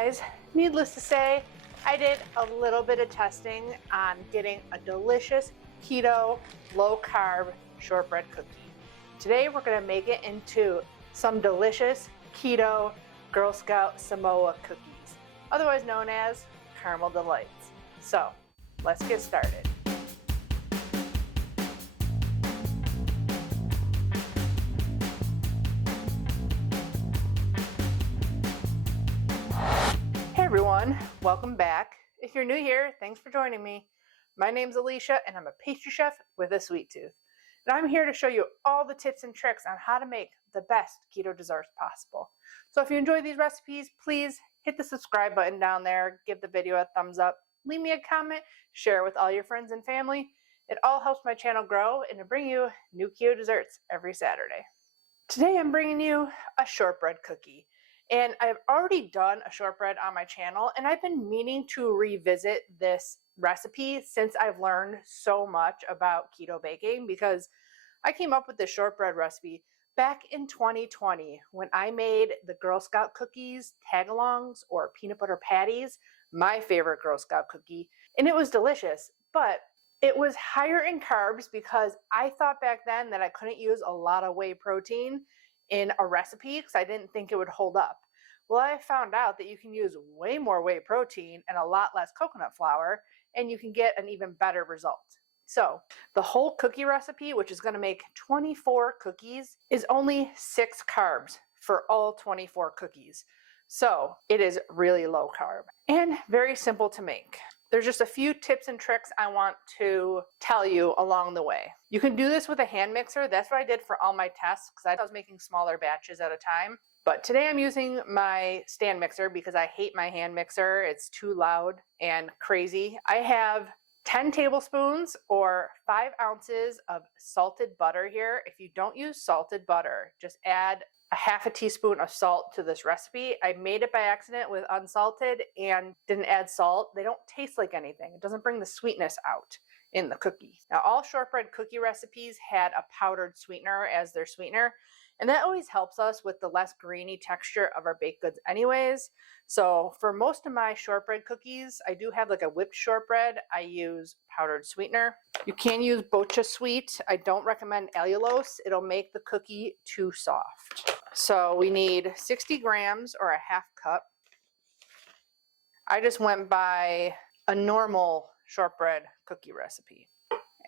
Guys, needless to say, I did a little bit of testing on getting a delicious keto, low-carb shortbread cookie. Today we're going to make it into some delicious keto Girl Scout Samoa cookies, otherwise known as caramel delights. So, let's get started. Hey everyone, welcome back. If you're new here, thanks for joining me. My name's Alycia and I'm a pastry chef with a sweet tooth. And I'm here to show you all the tips and tricks on how to make the best keto desserts possible. So if you enjoy these recipes, please hit the subscribe button down there, give the video a thumbs up, leave me a comment, share it with all your friends and family. It all helps my channel grow and to bring you new keto desserts every Saturday. Today I'm bringing you a shortbread cookie. And I've already done a shortbread on my channel, and I've been meaning to revisit this recipe since I've learned so much about keto baking, because I came up with this shortbread recipe back in 2020 when I made the Girl Scout cookies, tagalongs, or peanut butter patties, my favorite Girl Scout cookie, and it was delicious, but it was higher in carbs because I thought back then that I couldn't use a lot of whey protein in a recipe because I didn't think it would hold up. Well, I found out that you can use way more whey protein and a lot less coconut flour, and you can get an even better result. So the whole cookie recipe, which is going to make 24 cookies, is only 6 carbs for all 24 cookies. So it is really low carb and very simple to make. There's just a few tips and tricks I want to tell you along the way. You can do this with a hand mixer. That's what I did for all my tests because I was making smaller batches at a time. But today I'm using my stand mixer because I hate my hand mixer. It's too loud and crazy. I have 10 tablespoons or 5 ounces of salted butter here. If you don't use salted butter, just add a half a teaspoon of salt to this recipe. I made it by accident with unsalted and didn't add salt. They don't taste like anything. It doesn't bring the sweetness out in the cookie. Now, all shortbread cookie recipes had a powdered sweetener as their sweetener, and that always helps us with the less grainy texture of our baked goods anyways. So for most of my shortbread cookies, I do have like a whipped shortbread. I use powdered sweetener. You can use bocha sweet. I don't recommend allulose. It'll make the cookie too soft. So we need 60 grams or a half cup. I just went by a normal shortbread cookie recipe.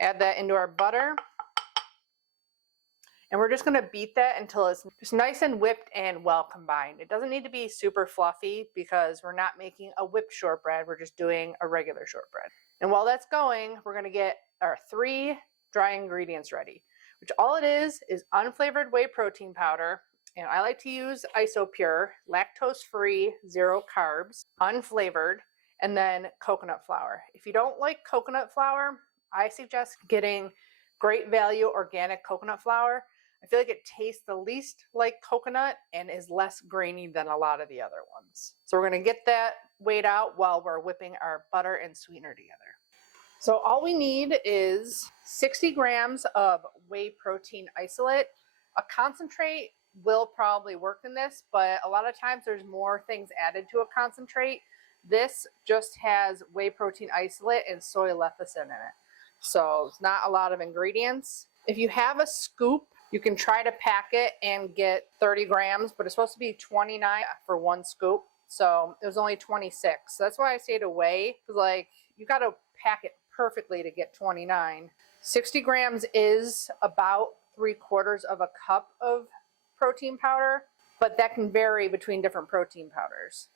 Add that into our butter. And we're just going to beat that until it's just nice and whipped and well combined. It doesn't need to be super fluffy because we're not making a whipped shortbread. We're just doing a regular shortbread. And while that's going, we're going to get our 3 dry ingredients ready, which all it is unflavored whey protein powder. And I like to use Isopure, lactose-free, 0 carbs, unflavored, and then coconut flour. If you don't like coconut flour, I suggest getting Great Value organic coconut flour. I feel like it tastes the least like coconut and is less grainy than a lot of the other ones. So we're going to get that weighed out while we're whipping our butter and sweetener together. So all we need is 60 grams of whey protein isolate. A concentrate will probably work in this, but a lot of times there's more things added to a concentrate. This just has whey protein isolate and soy lecithin in it. So it's not a lot of ingredients. If you have a scoop, you can try to pack it and get 30 grams, but it's supposed to be 29 for 1 scoop. So it was only 26. So that's why I say to weigh, because like you got to pack it perfectly to get 29. 60 grams is about 3/4 of a cup of protein powder, but that can vary between different protein powders.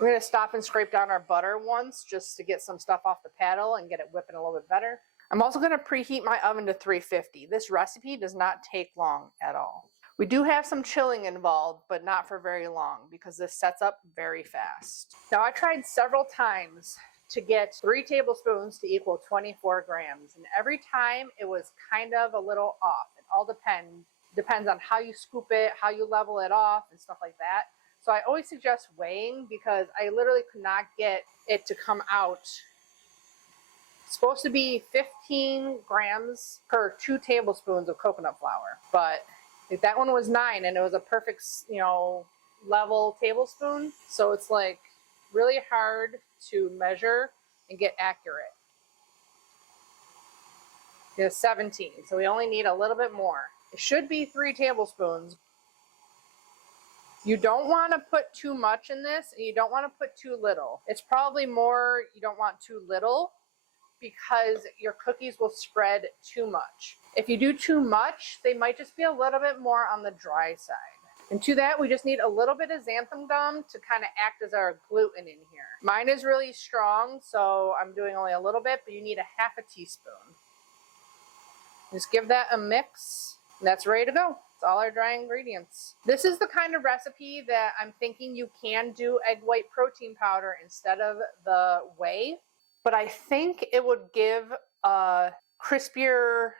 We're going to stop and scrape down our butter once just to get some stuff off the paddle and get it whipping a little bit better. I'm also going to preheat my oven to 350. This recipe does not take long at all. We do have some chilling involved, but not for very long because this sets up very fast. Now I tried several times to get 3 tablespoons to equal 24 grams, and every time it was kind of a little off. It all depends on how you scoop it, how you level it off, and stuff like that. So I always suggest weighing because I literally could not get it to come out. It's supposed to be 15 grams per 2 tablespoons of coconut flour, but that one was 9 and it was a perfect, level tablespoon. So it's like really hard to measure and get accurate. It's 17, so we only need a little bit more. It should be 3 tablespoons. You don't want to put too much in this, and you don't want to put too little. It's probably more you don't want too little because your cookies will spread too much. If you do too much, they might just be a little bit more on the dry side. And to that, we just need a little bit of xanthan gum to kind of act as our gluten in here. Mine is really strong, so I'm doing only a little bit, but you need a half a teaspoon. Just give that a mix, and that's ready to go. It's all our dry ingredients. This is the kind of recipe that I'm thinking you can do egg white protein powder instead of the whey, but I think it would give a crispier,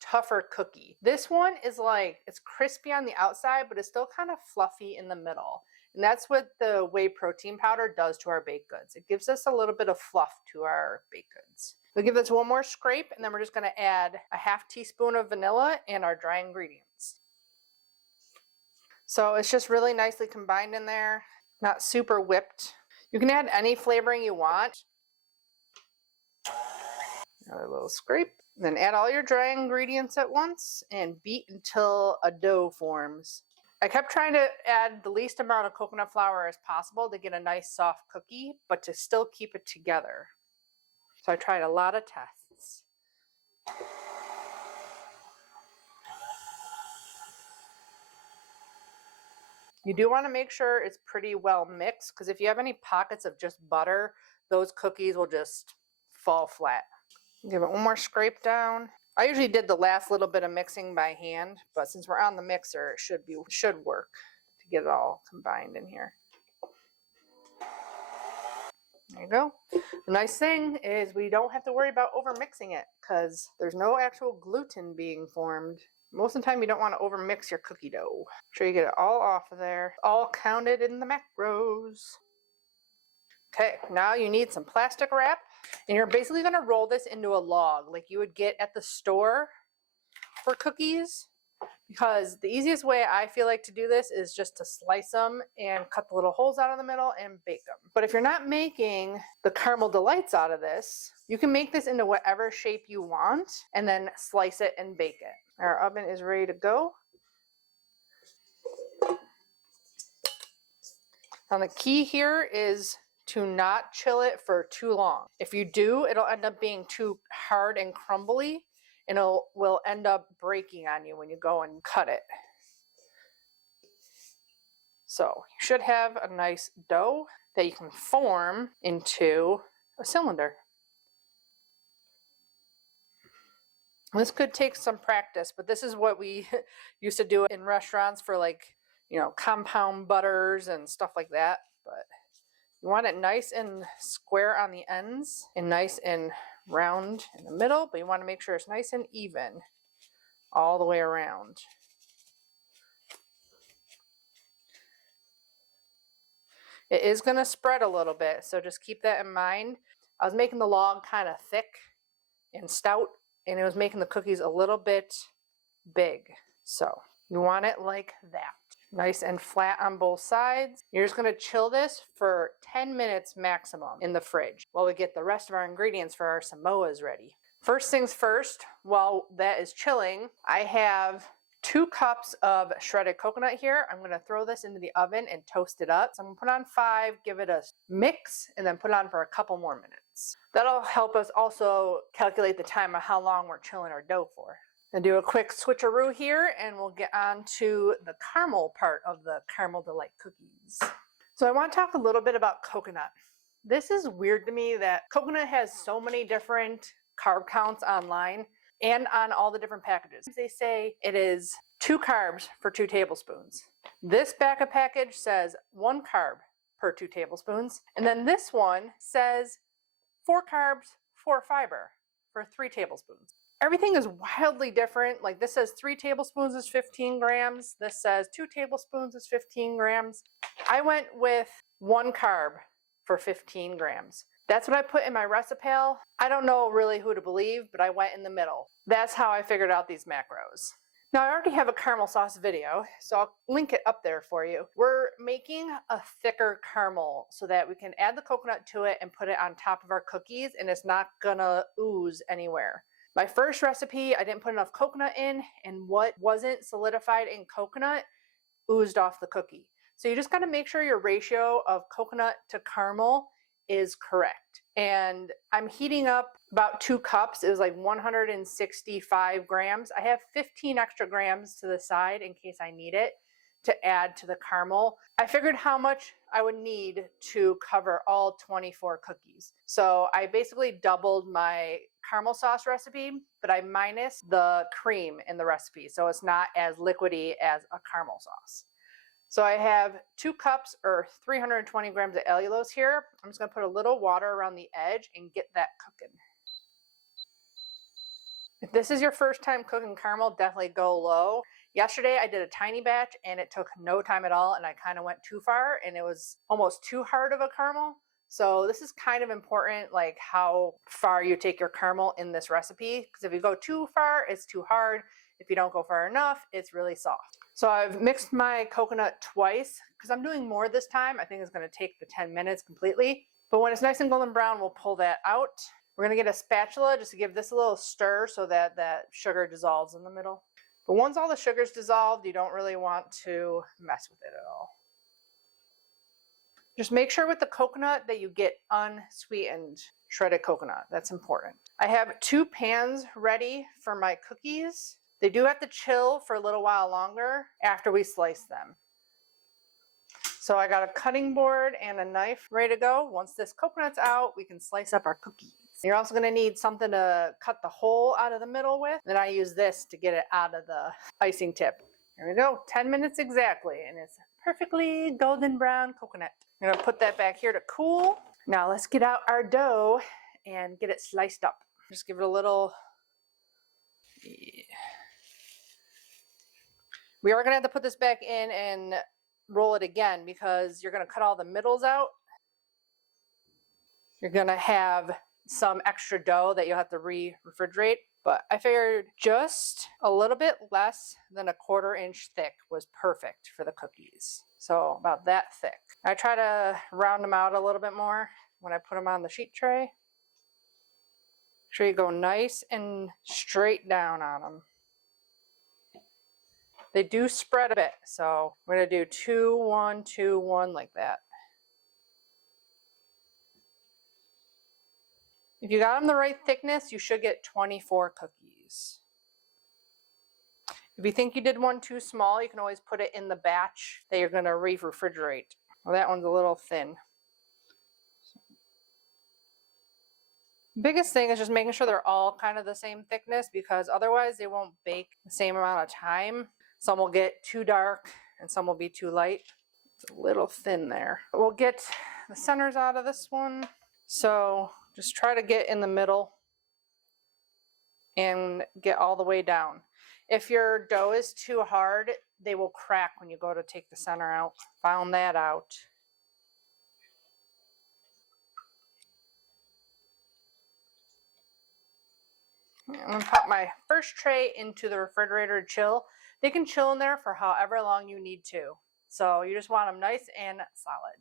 tougher cookie. This one is like, it's crispy on the outside, but it's still kind of fluffy in the middle. And that's what the whey protein powder does to our baked goods. It gives us a little bit of fluff to our baked goods. We'll give this one more scrape, and then we're just going to add a half teaspoon of vanilla and our dry ingredients. So it's just really nicely combined in there, not super whipped. You can add any flavoring you want. Another little scrape. Then add all your dry ingredients at once and beat until a dough forms. I kept trying to add the least amount of coconut flour as possible to get a nice soft cookie, but to still keep it together. So I tried a lot of tests. You do want to make sure it's pretty well mixed, because if you have any pockets of just butter, those cookies will just fall flat. Give it one more scrape down. I usually did the last little bit of mixing by hand, but since we're on the mixer, it should work to get it all combined in here. There you go. The nice thing is we don't have to worry about over mixing it because there's no actual gluten being formed. Most of the time you don't want to over mix your cookie dough. Make sure you get it all off of there. All counted in the macros. Okay, now you need some plastic wrap, and you're basically going to roll this into a log like you would get at the store for cookies, because the easiest way I feel like to do this is just to slice them and cut the little holes out of the middle and bake them. But if you're not making the caramel delights out of this, you can make this into whatever shape you want and then slice it and bake it. Our oven is ready to go. Now the key here is to not chill it for too long. If you do, it'll end up being too hard and crumbly, and it will end up breaking on you when you go and cut it. So you should have a nice dough that you can form into a cylinder. This could take some practice, but this is what we used to do in restaurants for, like, you know, compound butters and stuff like that. But you want it nice and square on the ends and nice and round in the middle, but you want to make sure it's nice and even all the way around. It is going to spread a little bit, so just keep that in mind. I was making the log kind of thick and stout, and it was making the cookies a little bit big. So you want it like that. Nice and flat on both sides. You're just going to chill this for 10 minutes maximum in the fridge while we get the rest of our ingredients for our Samoas ready. First things first, while that is chilling, I have 2 cups of shredded coconut here. I'm going to throw this into the oven and toast it up. So I'm going to put on 5, give it a mix, and then put it on for a couple more minutes. That'll help us also calculate the time of how long we're chilling our dough for. And do a quick switcheroo here, and we'll get on to the caramel part of the caramel delight cookies. So I want to talk a little bit about coconut. This is weird to me that coconut has so many different carb counts online and on all the different packages. They say it is 2 carbs for 2 tablespoons. This backup package says 1 carb per 2 tablespoons. And then this one says 4 carbs, 4 fiber for 3 tablespoons. Everything is wildly different. Like this says 3 tablespoons is 15 grams. This says 2 tablespoons is 15 grams. I went with 1 carb for 15 grams. That's what I put in my recipe. I don't know really who to believe, but I went in the middle. That's how I figured out these macros. Now I already have a caramel sauce video, so I'll link it up there for you. We're making a thicker caramel so that we can add the coconut to it and put it on top of our cookies and it's not gonna ooze anywhere. My first recipe, I didn't put enough coconut in, and what wasn't solidified in coconut oozed off the cookie. So you just gotta make sure your ratio of coconut to caramel is correct. And I'm heating up about 2 cups. It was like 165 grams. I have 15 extra grams to the side in case I need it to add to the caramel. I figured how much I would need to cover all 24 cookies. So I basically doubled my caramel sauce recipe, but I minus the cream in the recipe, so it's not as liquidy as a caramel sauce. So I have 2 cups or 320 grams of allulose here. I'm just gonna put a little water around the edge and get that cooking. If this is your first time cooking caramel, definitely go low. Yesterday I did a tiny batch and it took no time at all, and I kind of went too far and it was almost too hard of a caramel. So this is kind of important, like how far you take your caramel in this recipe, because if you go too far, it's too hard. If you don't go far enough, it's really soft. So I've mixed my coconut twice because I'm doing more this time. I think it's going to take the 10 minutes completely. But when it's nice and golden brown, we'll pull that out. We're going to get a spatula just to give this a little stir so that that sugar dissolves in the middle. But once all the sugar's dissolved, you don't really want to mess with it at all. Just make sure with the coconut that you get unsweetened shredded coconut. That's important. I have 2 pans ready for my cookies. They do have to chill for a little while longer after we slice them. So I got a cutting board and a knife ready to go. Once this coconut's out, we can slice up our cookies. You're also going to need something to cut the hole out of the middle with. Then I use this to get it out of the icing tip. Here we go, 10 minutes exactly, and it's perfectly golden brown coconut. I'm going to put that back here to cool. Now let's get out our dough and get it sliced up. Just give it a little... We are going to have to put this back in and roll it again because you're going to cut all the middles out. You're going to have some extra dough that you'll have to refrigerate. But I figured just a little bit less than a 1/4 inch thick was perfect for the cookies. So about that thick. I try to round them out a little bit more when I put them on the sheet tray. Make sure you go nice and straight down on them. They do spread a bit, so we're going to do 2, 1, 2, 1 like that. If you got them the right thickness, you should get 24 cookies. If you think you did one too small, you can always put it in the batch that you're going to refrigerate. Well, that one's a little thin. Biggest thing is just making sure they're all kind of the same thickness, because otherwise they won't bake the same amount of time. Some will get too dark and some will be too light. It's a little thin there. We'll get the centers out of this one. So just try to get in the middle and get all the way down. If your dough is too hard, they will crack when you go to take the center out. Found that out. I'm going to pop my first tray into the refrigerator to chill. They can chill in there for however long you need to. So you just want them nice and solid.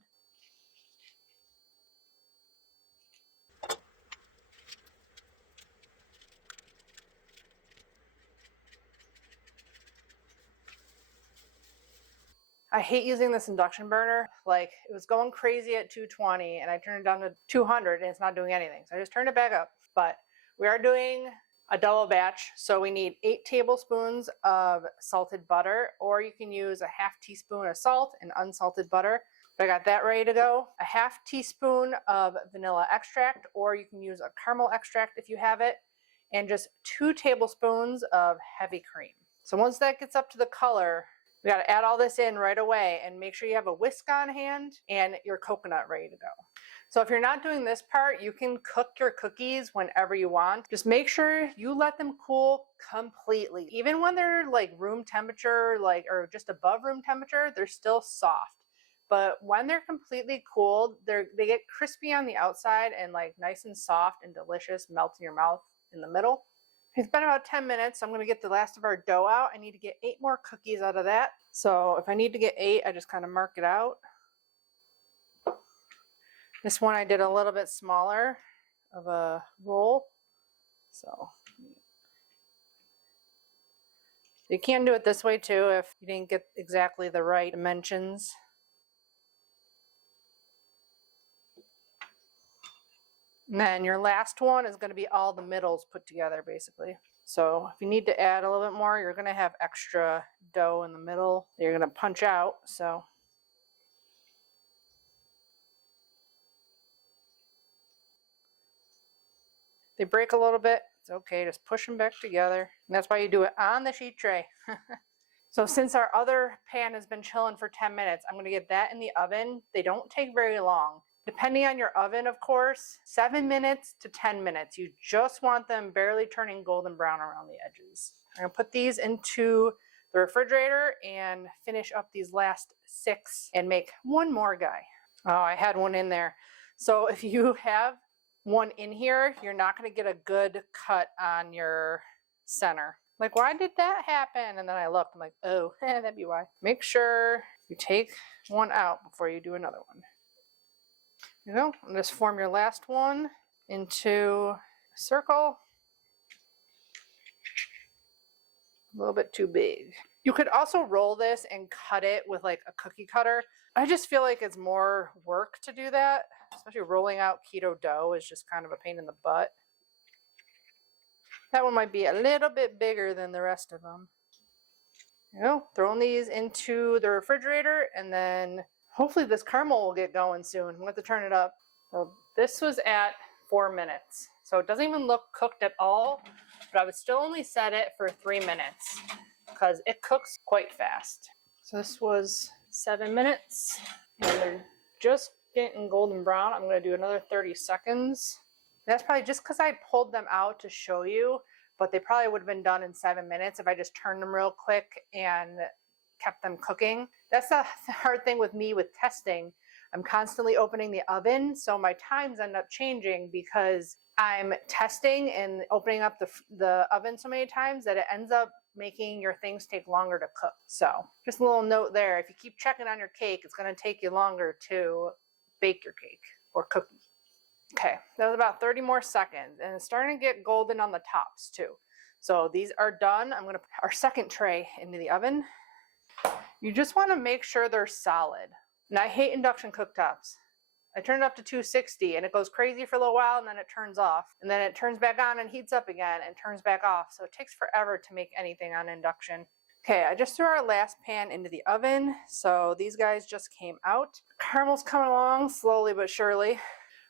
I hate using this induction burner. Like, it was going crazy at 220 and I turned it down to 200 and it's not doing anything. So I just turned it back up. But we are doing a double batch, so we need 8 tablespoons of salted butter, or you can use a 1/2 teaspoon of salt and unsalted butter. But I got that ready to go. A 1/2 teaspoon of vanilla extract, or you can use a caramel extract if you have it, and just 2 tablespoons of heavy cream. So once that gets up to the color, we got to add all this in right away and make sure you have a whisk on hand and your coconut ready to go. So if you're not doing this part, you can cook your cookies whenever you want. Just make sure you let them cool completely. Even when they're like room temperature, like, or just above room temperature, they're still soft. But when they're completely cooled, they get crispy on the outside and like nice and soft and delicious, melt in your mouth in the middle. It's been about 10 minutes, so I'm going to get the last of our dough out. I need to get 8 more cookies out of that. So if I need to get 8, I just kind of mark it out. This one I did a little bit smaller of a roll. So you can do it this way too if you didn't get exactly the right dimensions. And then your last one is going to be all the middles put together basically. So if you need to add a little bit more, you're going to have extra dough in the middle that you're going to punch out. So they break a little bit, it's okay, just push them back together. And that's why you do it on the sheet tray. So since our other pan has been chilling for 10 minutes, I'm going to get that in the oven. They don't take very long. Depending on your oven, of course, 7 minutes to 10 minutes. You just want them barely turning golden brown around the edges. I'm going to put these into the refrigerator and finish up these last 6 and make one more guy. Oh, I had one in there. So if you have one in here, you're not going to get a good cut on your center. Like, why did that happen? And then I looked, I'm like, oh, that'd be why. Make sure you take one out before you do another one. You know, and just form your last one into a circle. A little bit too big. You could also roll this and cut it with like a cookie cutter. I just feel like it's more work to do that, especially rolling out keto dough is just kind of a pain in the butt. That one might be a little bit bigger than the rest of them. You know, throwing these into the refrigerator, and then hopefully this caramel will get going soon. I'm going to have to turn it up. So this was at 4 minutes. So it doesn't even look cooked at all, but I would still only set it for 3 minutes because it cooks quite fast. So this was 7 minutes, and they're just getting golden brown. I'm going to do another 30 seconds. That's probably just because I pulled them out to show you, but they probably would have been done in 7 minutes if I just turned them real quick and kept them cooking. That's the hard thing with me with testing. I'm constantly opening the oven, so my times end up changing because I'm testing and opening up the oven so many times that it ends up making your things take longer to cook. So just a little note there, if you keep checking on your cake, it's going to take you longer to bake your cake or cookie. Okay, that was about 30 more seconds, and it's starting to get golden on the tops too. So these are done. I'm going to put our second tray into the oven. You just want to make sure they're solid. And I hate induction cooktops. I turn it up to 260 and it goes crazy for a little while and then it turns off. And then it turns back on and heats up again and turns back off. So it takes forever to make anything on induction. Okay, I just threw our last pan into the oven. So these guys just came out. Caramel's coming along slowly but surely.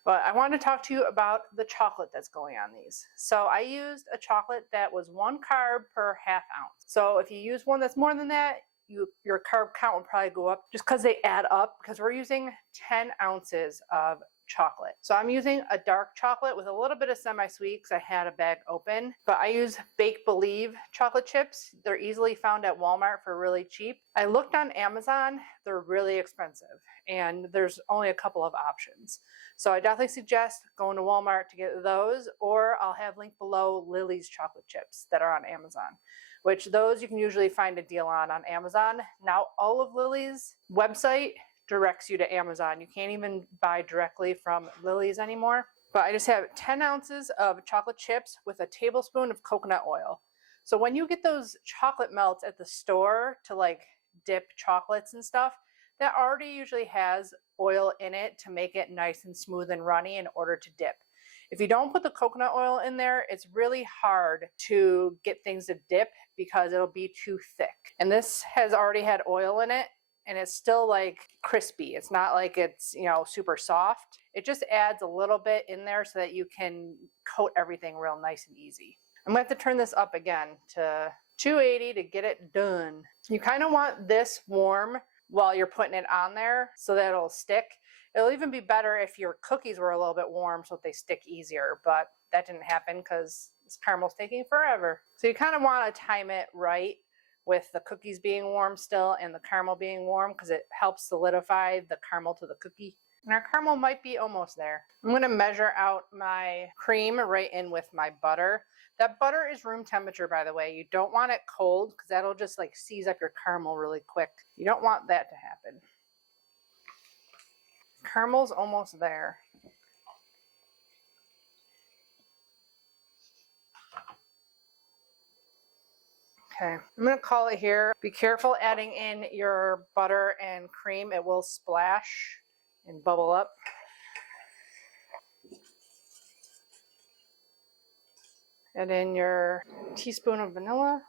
But I wanted to talk to you about the chocolate that's going on these. So I used a chocolate that was 1 carb per ½ ounce. So if you use one that's more than that, your carb count will probably go up just because they add up, because we're using 10 ounces of chocolate. So I'm using a dark chocolate with a little bit of semi-sweet because I had a bag open, but I use Bake Believe chocolate chips. They're easily found at Walmart for really cheap. I looked on Amazon, they're really expensive and there's only a couple of options. So I definitely suggest going to Walmart to get those, or I'll have linked below Lily's chocolate chips that are on Amazon, which those you can usually find a deal on Amazon. Now all of Lily's website directs you to Amazon. You can't even buy directly from Lily's anymore. But I just have 10 ounces of chocolate chips with a tablespoon of coconut oil. So when you get those chocolate melts at the store to like dip chocolates and stuff, that already usually has oil in it to make it nice and smooth and runny in order to dip. If you don't put the coconut oil in there, it's really hard to get things to dip because it'll be too thick. And this has already had oil in it, and it's still like crispy. It's not like it's, you know, super soft. It just adds a little bit in there so that you can coat everything real nice and easy. I'm gonna have to turn this up again to 280 to get it done. You kind of want this warm while you're putting it on there so that it'll stick. It'll even be better if your cookies were a little bit warm so that they stick easier, but that didn't happen because this caramel's taking forever. So you kind of want to time it right with the cookies being warm still and the caramel being warm because it helps solidify the caramel to the cookie. And our caramel might be almost there. I'm going to measure out my cream right in with my butter. That butter is room temperature, by the way. You don't want it cold because that'll just like seize up your caramel really quick. You don't want that to happen. Caramel's almost there. Okay, I'm going to call it here. Be careful adding in your butter and cream. It will splash and bubble up. Add in your teaspoon of vanilla.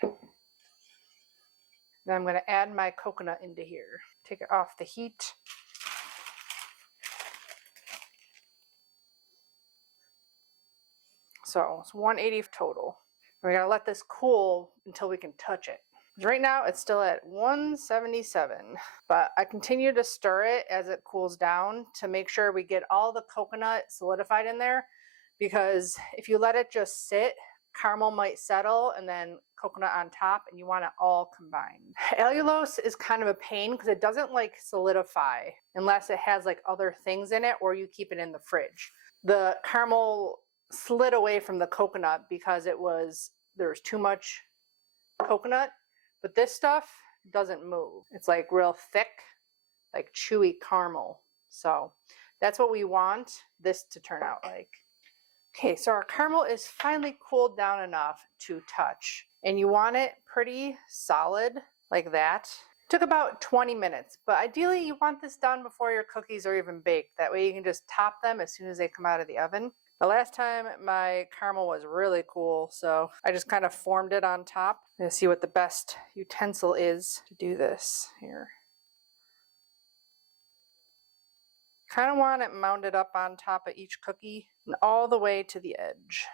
Then I'm going to add my coconut into here. Take it off the heat. So it's 180 total. We gotta let this cool until we can touch it. Right now it's still at 177, but I continue to stir it as it cools down to make sure we get all the coconut solidified in there, because if you let it just sit, caramel might settle and then coconut on top, and you want it all combined. Allulose is kind of a pain because it doesn't like solidify unless it has like other things in it or you keep it in the fridge. The caramel slid away from the coconut because there was too much coconut, but this stuff doesn't move. It's like real thick, like chewy caramel. So that's what we want this to turn out like. Okay, so our caramel is finally cooled down enough to touch, and you want it pretty solid like that. Took about 20 minutes, but ideally you want this done before your cookies are even baked. That way you can just top them as soon as they come out of the oven. The last time my caramel was really cool, so I just kind of formed it on top. I'm gonna see what the best utensil is to do this here. Kind of want it mounted up on top of each cookie and all the way to the edge.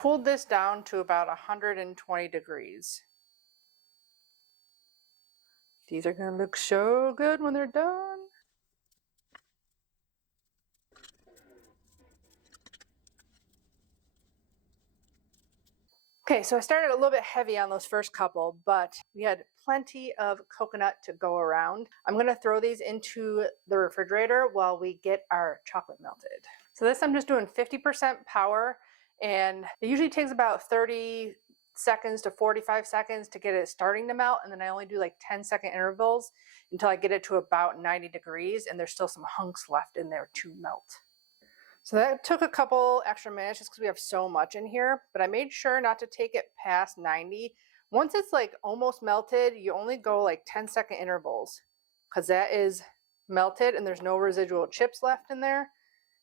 Cooled this down to about 120 degrees. These are going to look so good when they're done. Okay, so I started a little bit heavy on those first couple, but we had plenty of coconut to go around. I'm going to throw these into the refrigerator while we get our chocolate melted. So this I'm just doing 50% power, and it usually takes about 30 seconds to 45 seconds to get it starting to melt, and then I only do like 10-second intervals until I get it to about 90 degrees, and there's still some hunks left in there to melt. So that took a couple extra minutes just because we have so much in here, but I made sure not to take it past 90. Once it's like almost melted, you only go like 10-second intervals because that is melted and there's no residual chips left in there.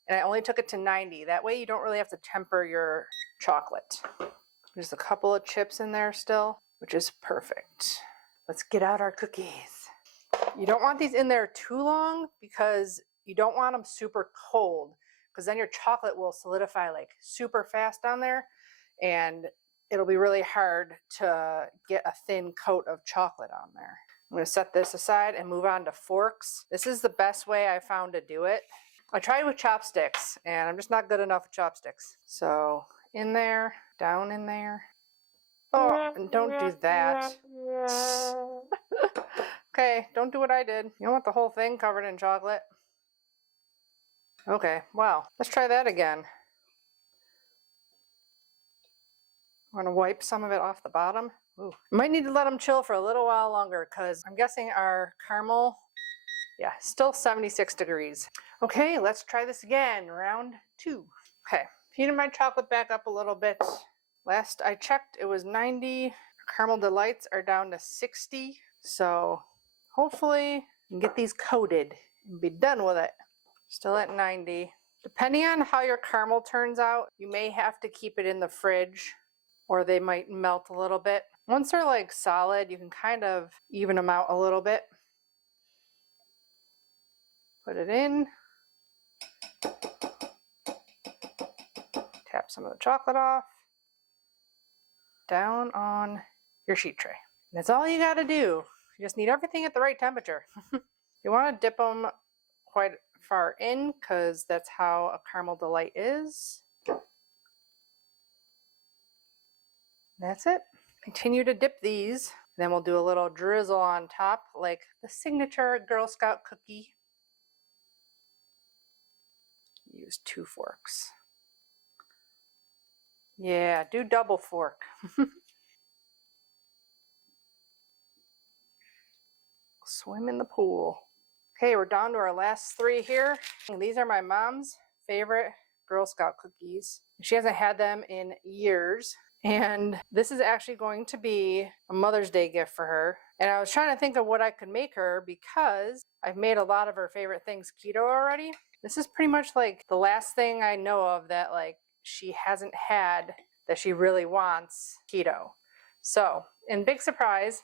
And I only took it to 90. That way you don't really have to temper your chocolate. There's a couple of chips in there still, which is perfect. Let's get out our cookies. You don't want these in there too long because you don't want them super cold, because then your chocolate will solidify like super fast down there and it'll be really hard to get a thin coat of chocolate on there. I'm going to set this aside and move on to forks. This is the best way I found to do it. I tried with chopsticks and I'm just not good enough with chopsticks. So in there, down in there. Oh, and don't do that. Okay, don't do what I did. You don't want the whole thing covered in chocolate. Okay, well, let's try that again. I'm going to wipe some of it off the bottom. Ooh. Might need to let them chill for a little while longer because I'm guessing our caramel, yeah, still 76 degrees. Okay, let's try this again, round 2. Okay, heating my chocolate back up a little bit. Last I checked, it was 90. Caramel Delites are down to 60. So hopefully we can get these coated and be done with it. Still at 90. Depending on how your caramel turns out, you may have to keep it in the fridge or they might melt a little bit. Once they're like solid, you can kind of even them out a little bit. Put it in. Tap some of the chocolate off. Down on your sheet tray. And that's all you gotta do. You just need everything at the right temperature. You want to dip them quite far in because that's how a caramel delight is. That's it. Continue to dip these. Then we'll do a little drizzle on top like the signature Girl Scout cookie. Use 2 forks. Yeah, do double fork. Swim in the pool. Okay, we're down to our last 3 here. These are my mom's favorite Girl Scout cookies. She hasn't had them in years. And this is actually going to be a Mother's Day gift for her. And I was trying to think of what I could make her because I've made a lot of her favorite things keto already. This is pretty much like the last thing I know of that like she hasn't had that she really wants keto. So, in big surprise,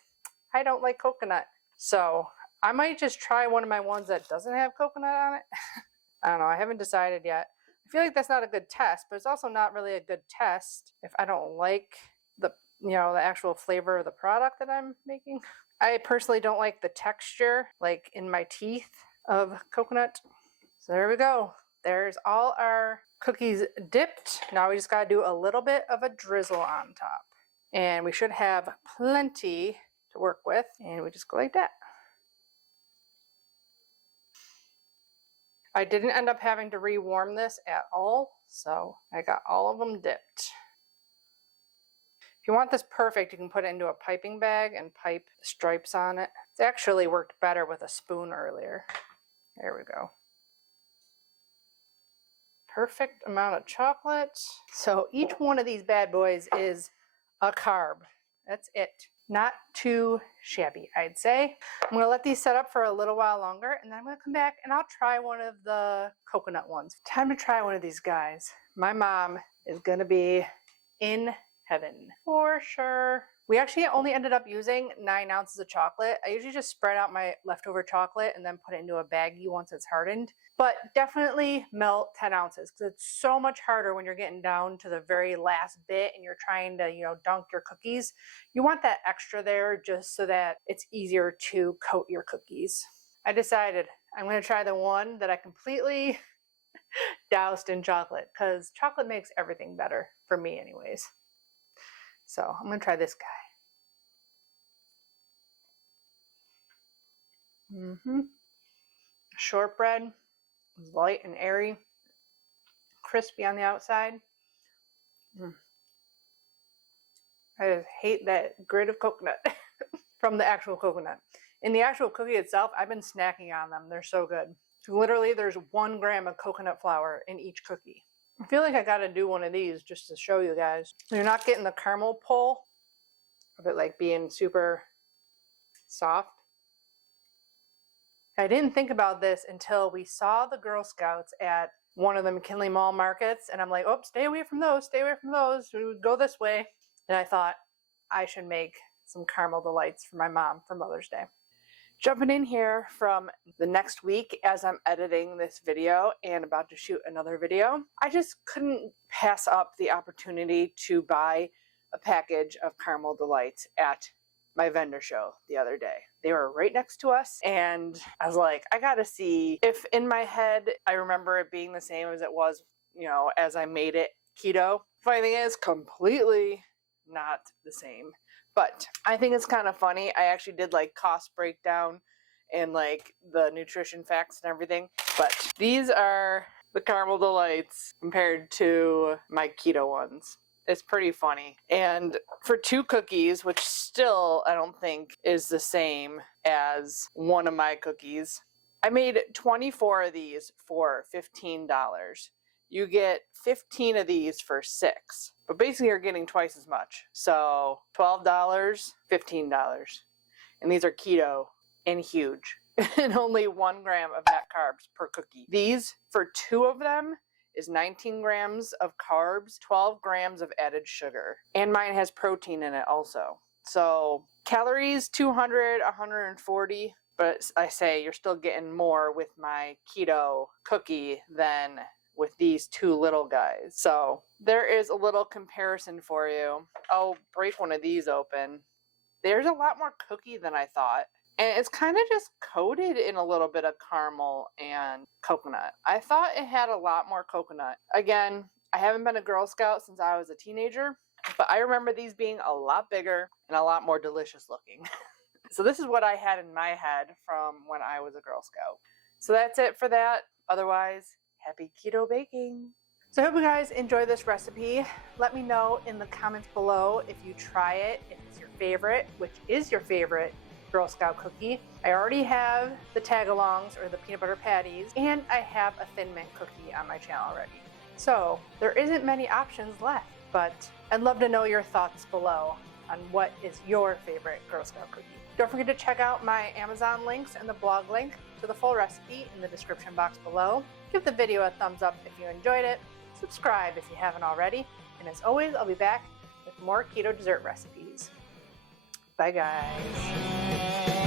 I don't like coconut. So I might just try one of my ones that doesn't have coconut on it. I don't know, I haven't decided yet. I feel like that's not a good test, but it's also not really a good test if I don't like the actual flavor of the product that I'm making. I personally don't like the texture, like in my teeth, of coconut. So there we go. There's all our cookies dipped. Now we just gotta do a little bit of a drizzle on top. And we should have plenty to work with. And we just go like that. I didn't end up having to rewarm this at all, so I got all of them dipped. If you want this perfect, you can put it into a piping bag and pipe stripes on it. It's actually worked better with a spoon earlier. There we go. Perfect amount of chocolate. So each one of these bad boys is a carb. That's it. Not too shabby, I'd say. I'm going to let these set up for a little while longer, and then I'm going to come back and I'll try one of the coconut ones. Time to try one of these guys. My mom is going to be in heaven for sure. We actually only ended up using 9 ounces of chocolate. I usually just spread out my leftover chocolate and then put it into a baggie once it's hardened. But definitely melt 10 ounces because it's so much harder when you're getting down to the very last bit and you're trying to, dunk your cookies. You want that extra there just so that it's easier to coat your cookies. I decided I'm going to try the one that I completely doused in chocolate because chocolate makes everything better for me anyways. So I'm going to try this guy. Shortbread is light and airy, crispy on the outside. I just hate that grit of coconut from the actual coconut. In the actual cookie itself, I've been snacking on them. They're so good. Literally, there's 1 gram of coconut flour in each cookie. I feel like I gotta do one of these just to show you guys. You're not getting the caramel pull of it like being super soft. I didn't think about this until we saw the Girl Scouts at one of the McKinley Mall markets, and I'm like, oh, stay away from those, stay away from those. We would go this way. And I thought I should make some caramel delights for my mom for Mother's Day. Jumping in here from the next week as I'm editing this video and about to shoot another video, I just couldn't pass up the opportunity to buy a package of caramel delights at my vendor show the other day. They were right next to us, and I was like, I gotta see if in my head I remember it being the same as it was, as I made it keto. Funny thing is, completely not the same. But I think it's kind of funny. I actually did like cost breakdown and like the nutrition facts and everything. But these are the caramel delights compared to my keto ones. It's pretty funny. And for 2 cookies, which still I don't think is the same as one of my cookies, I made 24 of these for $15. You get 15 of these for $6. But basically you're getting twice as much. So $12, $15. And these are keto and huge. And only 1 gram of net carbs per cookie. These, for 2 of them, is 19 grams of carbs, 12 grams of added sugar. And mine has protein in it also. So calories, 200, 140. But I say you're still getting more with my keto cookie than with these 2 little guys. So there is a little comparison for you. I'll break one of these open. There's a lot more cookie than I thought. And it's kind of just coated in a little bit of caramel and coconut. I thought it had a lot more coconut. Again, I haven't been a Girl Scout since I was a teenager, but I remember these being a lot bigger and a lot more delicious looking. So this is what I had in my head from when I was a Girl Scout. So that's it for that. Otherwise, happy keto baking. So I hope you guys enjoy this recipe. Let me know in the comments below if you try it, if it's your favorite, which is your favorite Girl Scout cookie. I already have the tag-alongs or the peanut butter patties, and I have a Thin Mint cookie on my channel already. So there isn't many options left, but I'd love to know your thoughts below on what is your favorite Girl Scout cookie. Don't forget to check out my Amazon links and the blog link to the full recipe in the description box below. Give the video a thumbs up if you enjoyed it. Subscribe if you haven't already. And as always, I'll be back with more keto dessert recipes. Bye guys.